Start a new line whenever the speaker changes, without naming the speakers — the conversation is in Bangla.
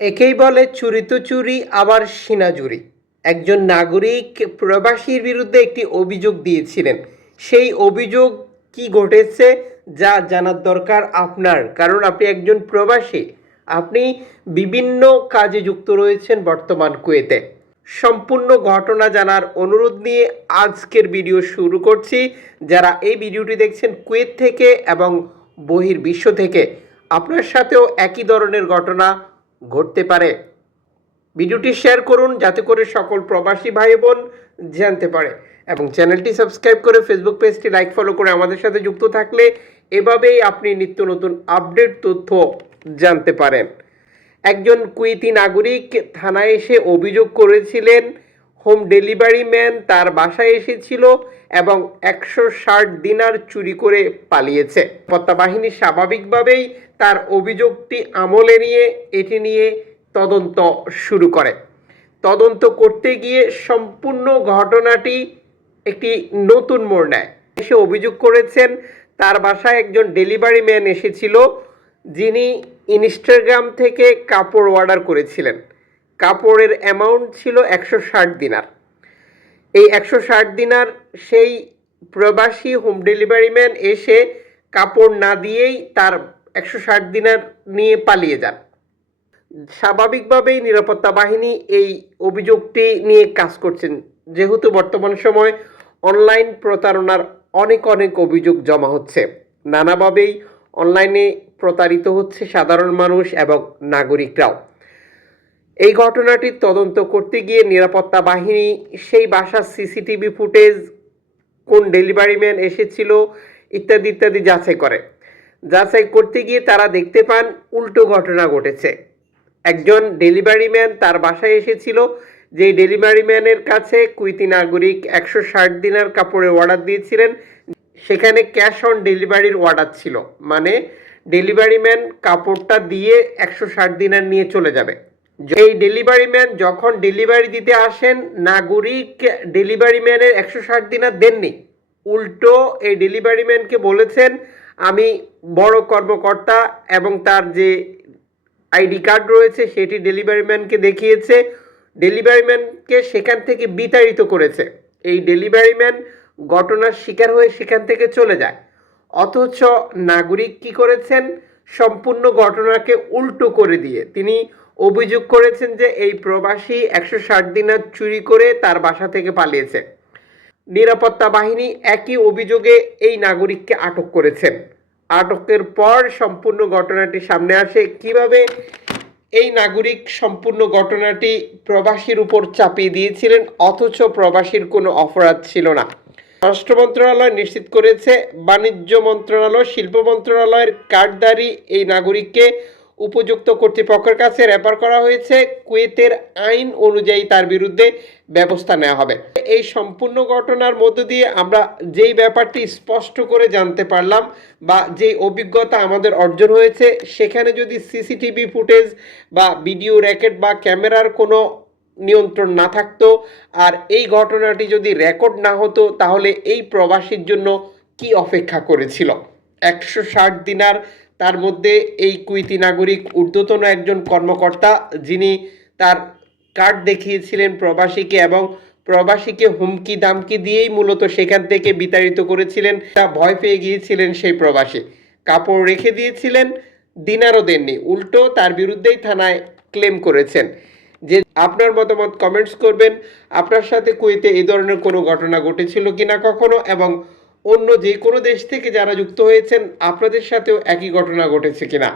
একেই বলে চুরি তো চুরি, আবার সিনাজুরি একজন নাগরিক প্রবাসীর বিরুদ্ধে একটি অভিযোগ দিয়েছিলেন। সেই অভিযোগ কি ঘটেছে যা জানার দরকার আপনার? কারণ আপনি একজন প্রবাসী। আপনি বিভিন্ন কাজে যুক্ত রয়েছেন বর্তমান কুয়েতে। সম্পূর্ণ ঘটনা জানার অনুরোধ নিয়ে আজকের ভিডিও শুরু করছি। যারা এই ভিডিওটি দেখছেন কুয়েত থেকে এবং বহির বিশ্ব থেকে, আপনার সাথেও একই ধরনের ঘটনা ঘটতে পারে। ভিডিওটি শেয়ার করুন যাতে করে সকল প্রবাসী ভাই বোন জানতে পারে এবং চ্যানেলটি সাবস্ক্রাইব করে ফেসবুক পেজটি লাইক ফলো করে আমাদের সাথে যুক্ত থাকলে এভাবেই আপনি নিত্য নতুন আপডেট তথ্য জানতে পারেন। একজন কুইতি নাগরিক থানায় এসে অভিযোগ করেছিলেন হোম ডেলিভারি ম্যান তার বাসায় এসেছিল এবং একশো ষাট দিনার চুরি করে পালিয়েছে। নিরাপত্তা বাহিনী স্বাভাবিকভাবেই তার অভিযোগটি আমলে নিয়ে, এটি নিয়ে তদন্ত শুরু করে। তদন্ত করতে গিয়ে সম্পূর্ণ ঘটনাটি একটি নতুন মোড় নেয়। এসে অভিযোগ করেছেন, তার বাসায় একজন ডেলিভারি ম্যান এসেছিল, যিনি ইনস্টাগ্রাম থেকে কাপড় অর্ডার করেছিলেন। কাপড়ের অ্যামাউন্ট ছিল একশো ষাট দিনার। এই একশো ষাট দিনার সেই প্রবাসী হোম ডেলিভারি ম্যান এসে কাপড় না দিয়েই তার একশো ষাট দিনার নিয়ে পালিয়ে যান। স্বাভাবিকভাবেই নিরাপত্তা বাহিনী এই অভিযোগটি নিয়ে কাজ করছেন। যেহেতু বর্তমান সময় অনলাইন প্রতারণার অনেক অনেক অভিযোগ জমা হচ্ছে। নানাভাবেই অনলাইনে প্রতারিত হচ্ছে সাধারণ মানুষ এবং নাগরিকরাও। এই ঘটনাটির তদন্ত করতে গিয়ে নিরাপত্তা বাহিনী সেই বাসার সিসিটিভি ফুটেজ, কোন ডেলিভারি ম্যান এসেছিল, ইত্যাদি ইত্যাদি যাচাই করে। যাচাই করতে গিয়ে তারা দেখতে পান উল্টো ঘটনা ঘটেছে। একজন ডেলিভারি ম্যান তার বাসায় এসেছিল যে ডেলিভারি ম্যানের কাছে কুইতি নাগরিক একশো ষাট দিনার কাপড়ের অর্ডার দিয়েছিলেন, সেখানে ক্যাশ অন ডেলিভারির অর্ডার ছিল। মানে ডেলিভারি ম্যান কাপড়টা দিয়ে একশো ষাট দিনার নিয়ে চলে যাবে। এই ডেলিভারি ম্যান যখন ডেলিভারি দিতে আসেন, নাগরিক ডেলিভারি ম্যানের একশো ষাট দিনার দেননি। উল্টো এই ডেলিভারি ম্যানকে বলেছেন, আমি বড় কর্মকর্তা এবং তার যে আইডি কার্ড রয়েছে, সেটি ডেলিভারি ম্যানকে দেখিয়েছে। ডেলিভারি ম্যানকে সেখান থেকে বিতাড়িত করেছে। এই ডেলিভারি ম্যান ঘটনার শিকার হয়ে সেখান থেকে চলে যায়। অথচ নাগরিক কি করেছেন? সম্পূর্ণ ঘটনাকে উল্টো করে দিয়ে। তিনি অভিযোগ করেছেন যে এই প্রবাসী একশো ষাট দিনার চুরি করে তার বাসা থেকে পালিয়েছে। নিরাপত্তা বাহিনী একই অভিযোগে এই নাগরিককে আটক করেছেন আটকের পর সম্পূর্ণ ঘটনাটি সামনে আসে। কীভাবে এই নাগরিক সম্পূর্ণ ঘটনাটি প্রবাসীর উপর চাপিয়ে দিয়েছিলেন, অথচ প্রবাসীর কোনো অপরাধ ছিল না? স্বরাষ্ট্র মন্ত্রণালয় নিশ্চিত করেছে, বাণিজ্য মন্ত্রণালয়, শিল্প মন্ত্রণালয়ের কার্ডদারি এই নাগরিককে উপযুক্ত কর্তৃপক্ষের কাছে রেফার করা হয়েছে, কুয়েতের আইন অনুযায়ী তার বিরুদ্ধে ব্যবস্থা নেওয়া হবে। এই সম্পূর্ণ ঘটনার মধ্য দিয়ে আমরা যেই ব্যাপারটি স্পষ্ট করে জানতে পারলাম বা যেই অভিজ্ঞতা আমাদের অর্জন হয়েছে, সেখানে যদি সিসিটিভি ফুটেজ বা ভিডিও র্যাকেট বা ক্যামেরার কোনো নিয়ন্ত্রণ না থাকতো আর এই ঘটনাটি যদি রেকর্ড না হতো, তাহলে এই প্রবাসীর জন্য কি অপেক্ষা করেছিল? একশো ষাট দিনার তার মধ্যে এই কুইতি নাগরিক ঊর্ধ্বতন একজন কর্মকর্তা, যিনি তার কার্ড দেখিয়েছিলেন প্রবাসীকে এবং প্রবাসীকে হুমকি দামকি দিয়েই মূলত সেখান থেকে বিতাড়িত করেছিলেন। তা ভয় পেয়ে গিয়েছিলেন সেই প্রবাসী। কাপড় রেখে দিয়েছিলেন, দিনারও দেননি। উল্টো তার বিরুদ্ধেই থানায় ক্লেম করেছেন। যে আপনার মতামত কমেন্টস করবেন। আপনার সাথে কুয়েতে এই ধরনের কোনো ঘটনা ঘটেছিল কিনা কখনো? এবং অন্য যে কোনো দেশ থেকে যারা যুক্ত হয়েছেন আপনাদের সাথেও একই ঘটনা ঘটেছে কিনা?